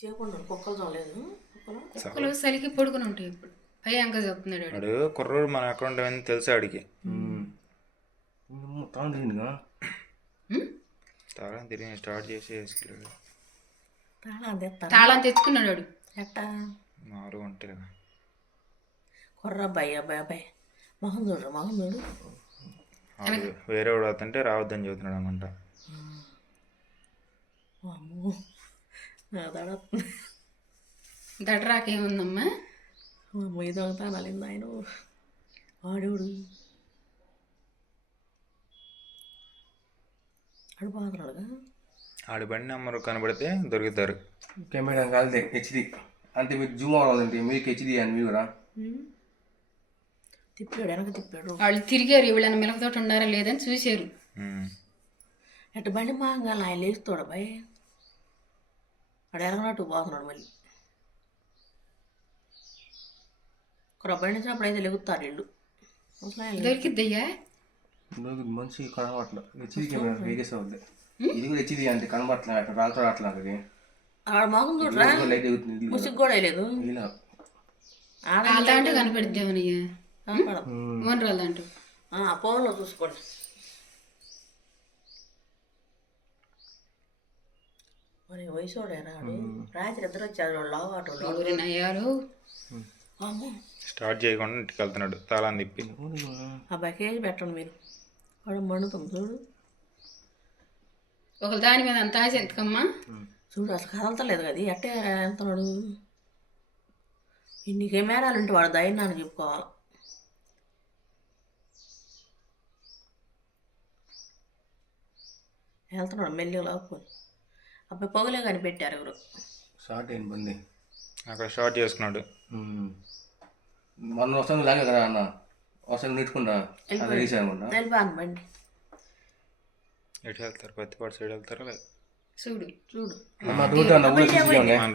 చేయకుండా కుక్కలు చూడలేదు కుక్కలు? కుక్కలు సలికి పడుకుని ఉంటాయి ఇప్పుడు. భయంగా చెప్తున్నాడు వాడు. కుర్రోడు మన అకౌంట్ అని తెలుసు ఆడికి తాను తిరిగిందిగా ఉం? తాళం తిరిగి స్టార్ట్ చేసి వేసుకెళ్ళాడు తాళం తెచ్చుకున్నాడు వాడు. ఎట్టా? మారు ఒంటరిగా కుర్ర అబ్బాయి అబ్బాయి అబ్బాయి మొహం చూడు మొహం చూడు. వేరే వాడు అవుతుంటే రావద్దని చెబుతున్నాడు అనమాట దడ దడరాకేముందమ్మా అమ్మో ఇది దొంగతాను అలింది ఆయన అడిపోతున్నాడుగా ఆడి బండి నెంబర్ కనబడితే దొరుకుతారు కెమెరా కాదు హెచ్డి అంటే మీరు జూమ్ అవ్వాలంటే మీకు హెచ్డి అని మీరు కూడా తిప్పాడు వెనక తిప్పాడు వాళ్ళు తిరిగారు వీళ్ళని మిలకతోటి ఉన్నారా లేదని చూశారు. ఎట్ట బండి మాగా ఆయన లేస్తాడు అబ్బాయి వాడు ఎరగనట్టు పోతున్నాడు మళ్ళీ. ఒక బండి వచ్చినప్పుడు అయితే లెగుతారు దొరికిద్దయ్యా? కనబట్ల. హెచ్డి కెమెరా ఉంది. ఇది కూడా హెచ్డి అంటే కనబట్ల అట్లా రాత్రి అట్లా అది ఆడ మొహం చూడరా? లైట్ అవుతుంది ముసుగు కూడా. వేయలేదు. ఇలా ఆడ వాళ్ళ దాంట్లో కనపడిద్దామనయ్యా కనపడదు. ఓనర్ వాళ్ళ దాంట్లో. ఆ, ఫోన్లో చూసుకోండి. మరి వయసోడే రాడు. రాత్రి ఇద్దరు వచ్చారు అమ్మో. స్టార్ట్ చేయకుండా ఇంటికి వెళ్తున్నాడు తాళం తిప్పి అబ్బాయి కేజీ పెట్టండి మీరు. వాడు మండుతుంది చూడు. ఒక దాని మీద అంత ఆశ ఎంతకమ్మా చూడు అసలు కదలతలేదు కదా. ఎట్టే ఎంతనాడు ఇన్ని కెమెరాలు ఉంటే వాడు ధైర్యాన్ని చెప్పుకోవాలి. వెళ్తున్నాడు మెల్లిగా లాక్కుని. అబ్బాయి పొగలే కానీ పెట్టారు ఎవరు? షార్ట్ అయింది బండి? అక్కడ స్టార్ట్ చేసుకున్నాడు. మొన్న వస్తాను లాగే కదా అన్న. వస్తాను నెట్టుకుంటా. అది వేసాను అనుకుంటా. వెళ్ళిపోను బండి. ఎటు వెళ్తారు? పత్తిపాటు సైడ్ వెళ్తారా చూడు చూడు. అమ్మ రూట్ అన్న మన